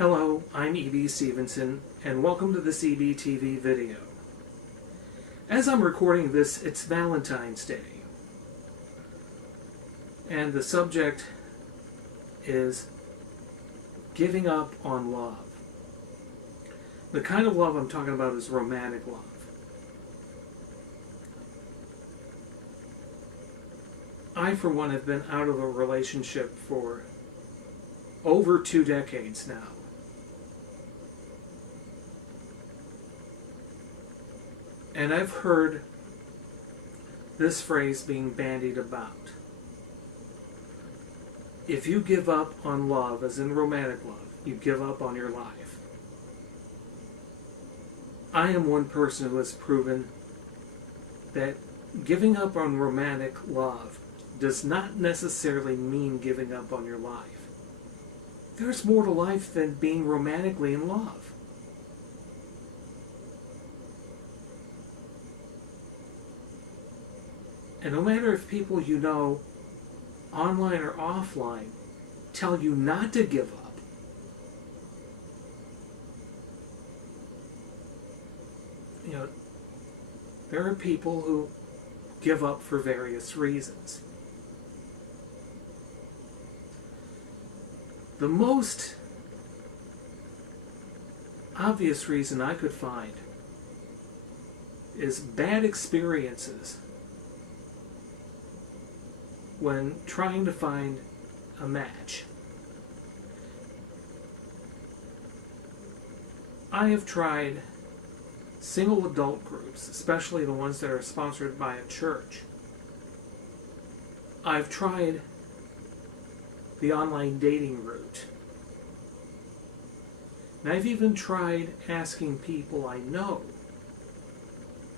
Hello, I'm E.B. Stevenson, and welcome to this E.B. TV video. As I'm recording this, it's Valentine's Day, and the subject is giving up on love. The kind of love I'm talking about is romantic love. I, for one, have been out of a relationship for over 2 decades now. And I've heard this phrase being bandied about. If you give up on love, as in romantic love, you give up on your life. I am one person who has proven that giving up on romantic love does not necessarily mean giving up on your life. There's more to life than being romantically in love. And no matter if people you know, online or offline, tell you not to give up, there are people who give up for various reasons. The most obvious reason I could find is bad experiences when trying to find a match. I have tried single adult groups, especially the ones that are sponsored by a church. I've tried the online dating route. And I've even tried asking people I know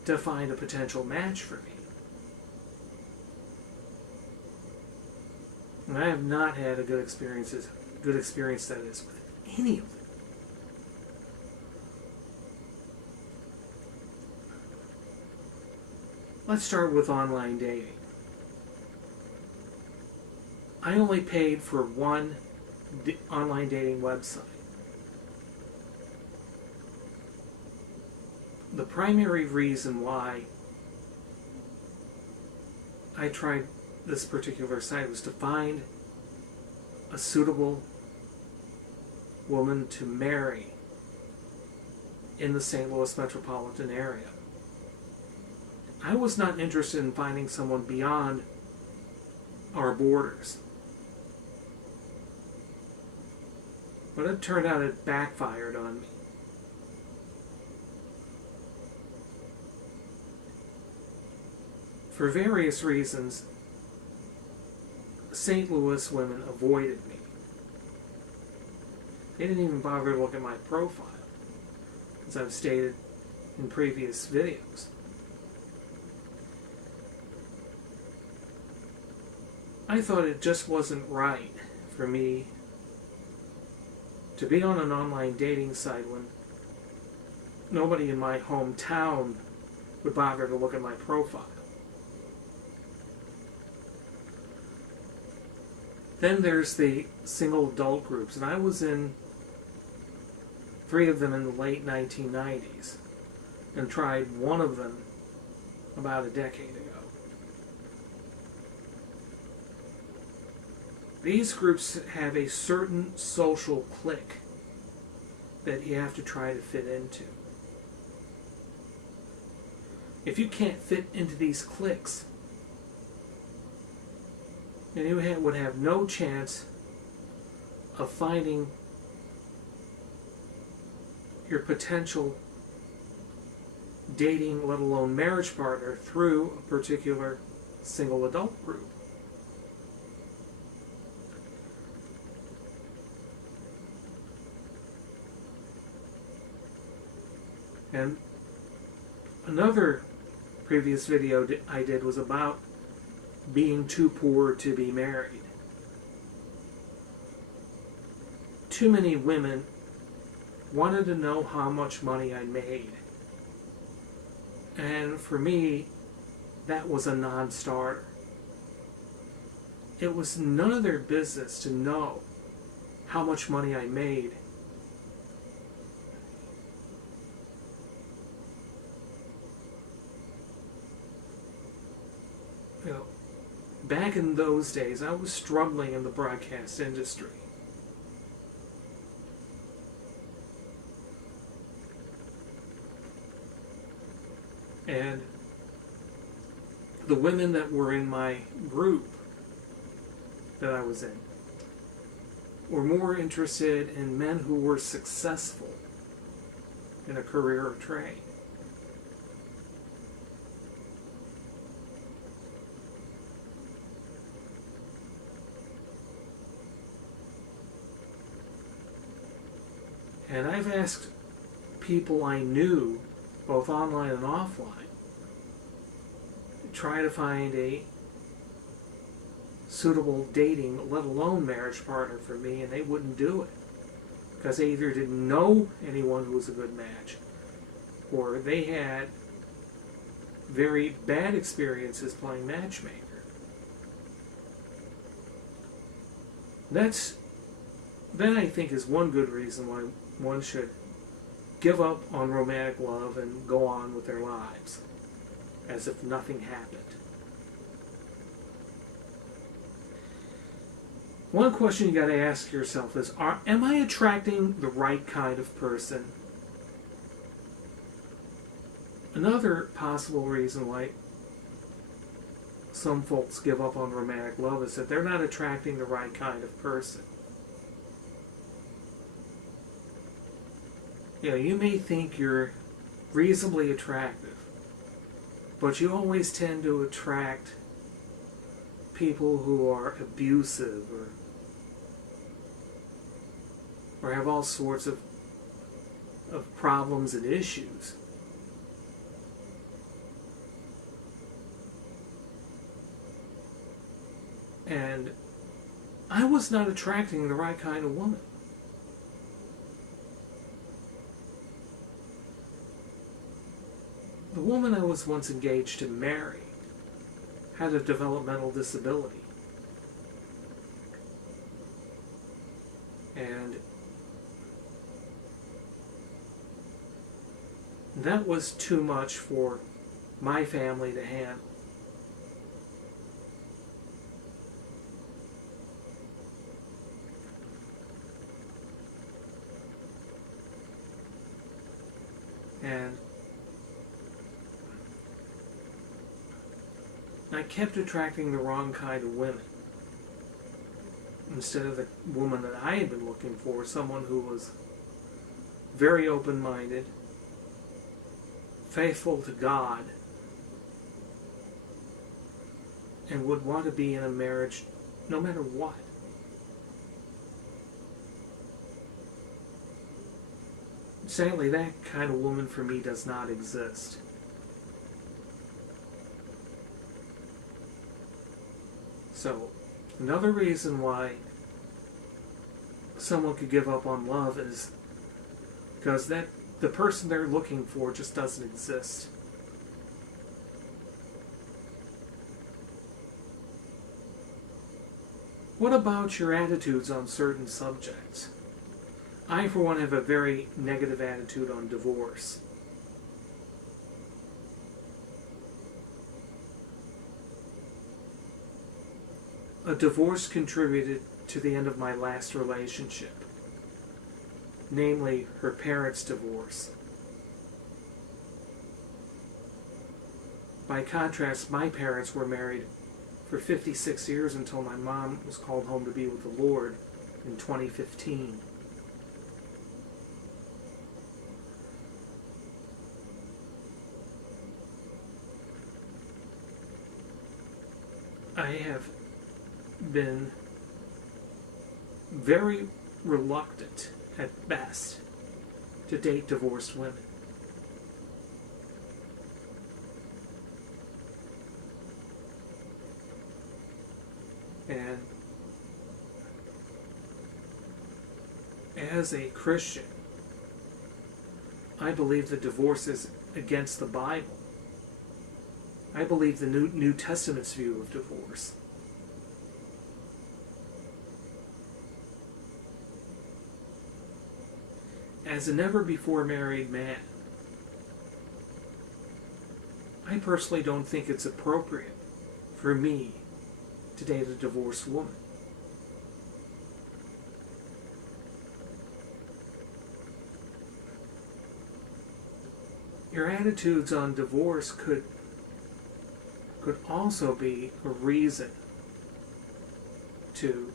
to find a potential match for me. And I have not had a good experience that is with any of them. Let's start with online dating. I only paid for one online dating website. The primary reason why I tried this particular site was to find a suitable woman to marry in the St. Louis metropolitan area. I was not interested in finding someone beyond our borders. But it turned out it backfired on me. For various reasons, St. Louis women avoided me. They didn't even bother to look at my profile, as I've stated in previous videos. I thought it just wasn't right for me to be on an online dating site when nobody in my hometown would bother to look at my profile. Then there's the single adult groups, and I was in 3 of them in the late 1990s and tried one of them about a decade ago. These groups have a certain social clique that you have to try to fit into. If you can't fit into these cliques, then you would have no chance of finding your potential dating, let alone marriage partner, through a particular single adult group. And another previous video I did was about being too poor to be married. Too many women wanted to know how much money I made. And for me, that was a non-starter. It was none of their business to know how much money I made back in those days, I was struggling in the broadcast industry. And the women that were in my group that I was in were more interested in men who were successful in a career or trade. And I've asked people I knew, both online and offline, to try to find a suitable dating, let alone marriage partner for me, and they wouldn't do it. Because they either didn't know anyone who was a good match, or they had very bad experiences playing matchmaker. That I think is one good reason why one should give up on romantic love and go on with their lives as if nothing happened. One question you got to ask yourself is, am I attracting the right kind of person? Another possible reason why some folks give up on romantic love is that they're not attracting the right kind of person. You know, you may think you're reasonably attractive, but you always tend to attract people who are abusive or have all sorts of problems and issues. And I was not attracting the right kind of woman. The woman I was once engaged to marry had a developmental disability. And that was too much for my family to handle. And I kept attracting the wrong kind of women. Instead of the woman that I had been looking for, someone who was very open-minded, faithful to God, and would want to be in a marriage no matter what. Sadly, that kind of woman for me does not exist. So, another reason why someone could give up on love is because the person they're looking for just doesn't exist. What about your attitudes on certain subjects? I, for one, have a very negative attitude on divorce. A divorce contributed to the end of my last relationship, namely her parents' divorce. By contrast, my parents were married for 56 years until my mom was called home to be with the Lord in 2015. I have been very reluctant, at best, to date divorced women. And as a Christian, I believe that divorce is against the Bible. I believe the New Testament's view of divorce. As a never-before married man, I personally don't think it's appropriate for me to date a divorced woman. Your attitudes on divorce could also be a reason to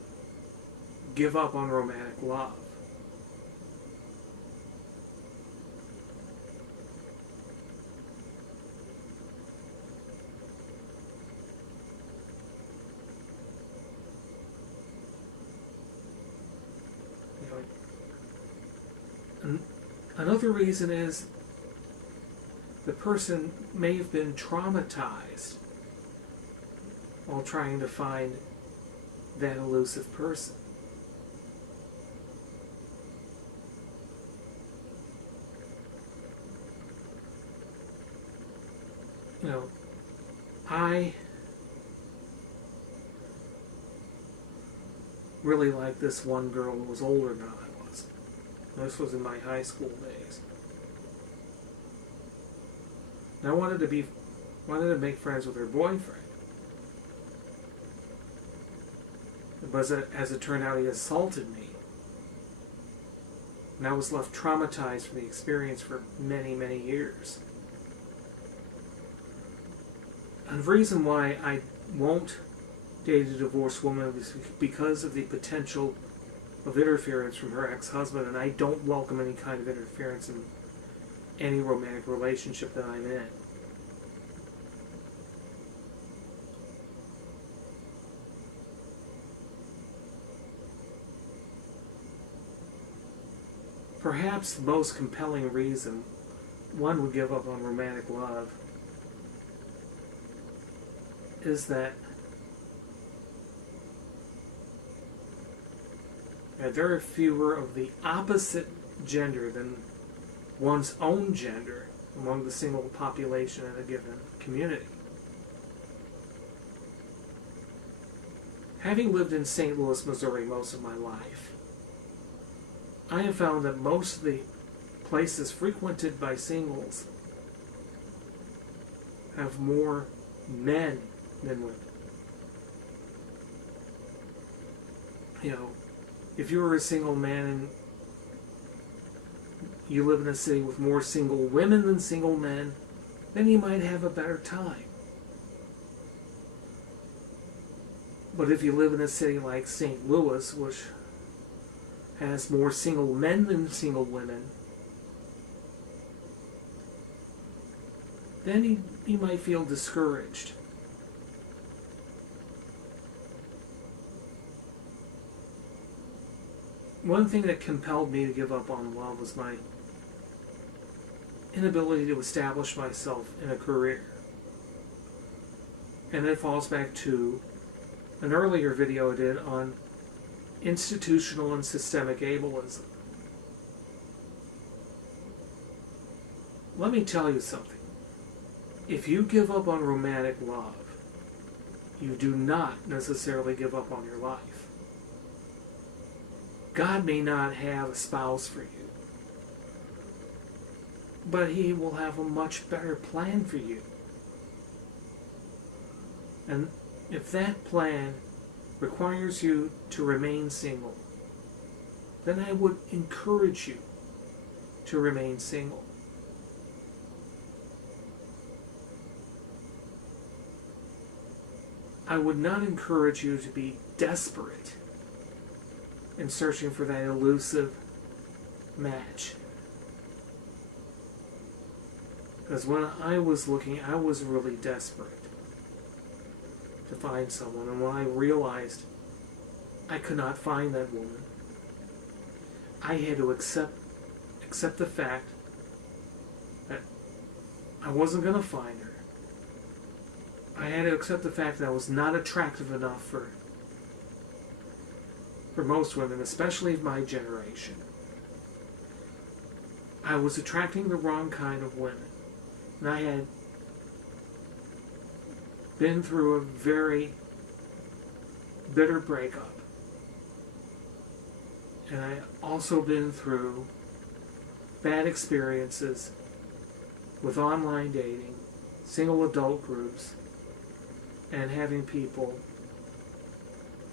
give up on romantic love. Another reason is the person may have been traumatized while trying to find that elusive person. I really liked this one girl who was older than I was. This was in my high school days. And I wanted to make friends with her boyfriend. But as it turned out, he assaulted me. And I was left traumatized from the experience for many, many years. And the reason why I won't date a divorced woman is because of the potential of interference from her ex-husband, and I don't welcome any kind of interference in any romantic relationship that I'm in. Perhaps the most compelling reason one would give up on romantic love is that there are fewer of the opposite gender than one's own gender among the single population in a given community. Having lived in St. Louis, Missouri most of my life, I have found that most of the places frequented by singles have more men than women. If you were a single man and you live in a city with more single women than single men, then you might have a better time. But if you live in a city like St. Louis, which has more single men than single women, then you might feel discouraged. One thing that compelled me to give up on love was my inability to establish myself in a career. And that falls back to an earlier video I did on institutional and systemic ableism. Let me tell you something. If you give up on romantic love, you do not necessarily give up on your life. God may not have a spouse for you, but He will have a much better plan for you. And if that plan requires you to remain single, then I would encourage you to remain single. I would not encourage you to be desperate in searching for that elusive match. Because when I was looking, I was really desperate to find someone. And when I realized I could not find that woman, I had to accept the fact that I wasn't going to find her. I had to accept the fact that I was not attractive enough for most women, especially of my generation. I was attracting the wrong kind of women. And I had been through a very bitter breakup. And I also been through bad experiences with online dating, single adult groups, and having people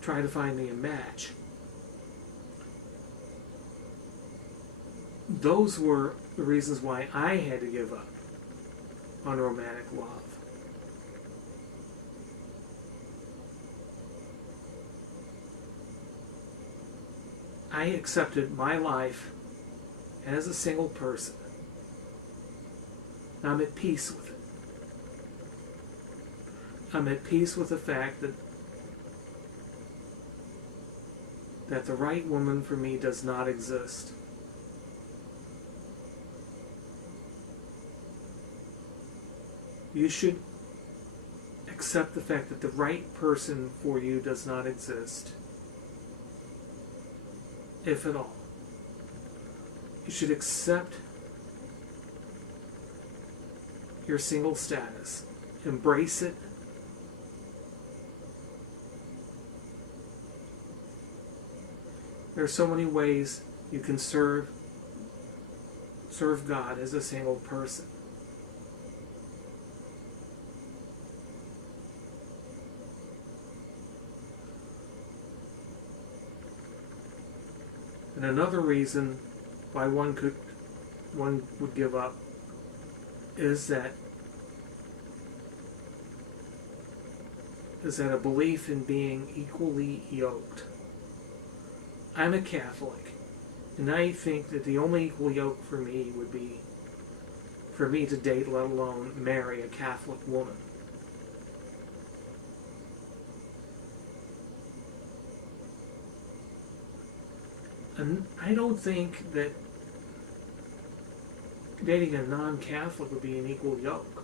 try to find me a match. Those were the reasons why I had to give up on romantic love. I accepted my life as a single person. I'm at peace with it. I'm at peace with the fact that the right woman for me does not exist. You should accept the fact that the right person for you does not exist, if at all. You should accept your single status. Embrace it. There are so many ways you can serve God as a single person. And another reason why one would give up is that a belief in being equally yoked. I'm a Catholic, and I think that the only equal yoke for me would be for me to date, let alone marry, a Catholic woman. And I don't think that dating a non-Catholic would be an equal yoke.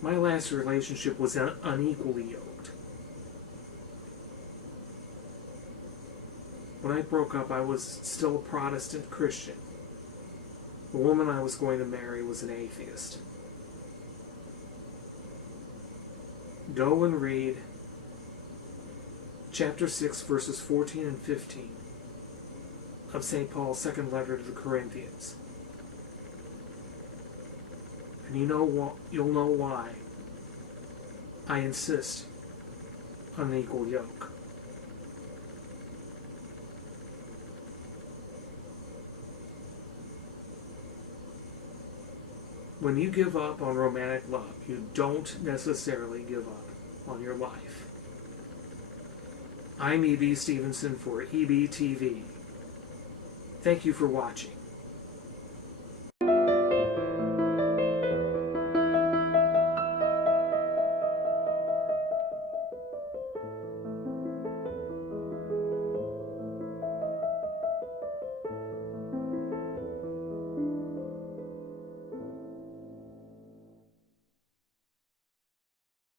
My last relationship was unequally yoked. When I broke up, I was still a Protestant Christian. The woman I was going to marry was an atheist. Go and read chapter 6, verses 14 and 15 of St. Paul's second letter to the Corinthians. And you'll know why I insist on an equal yoke. When you give up on romantic love, you don't necessarily give up on your life. I'm E.B. Stevenson for EBTV. Thank you for watching.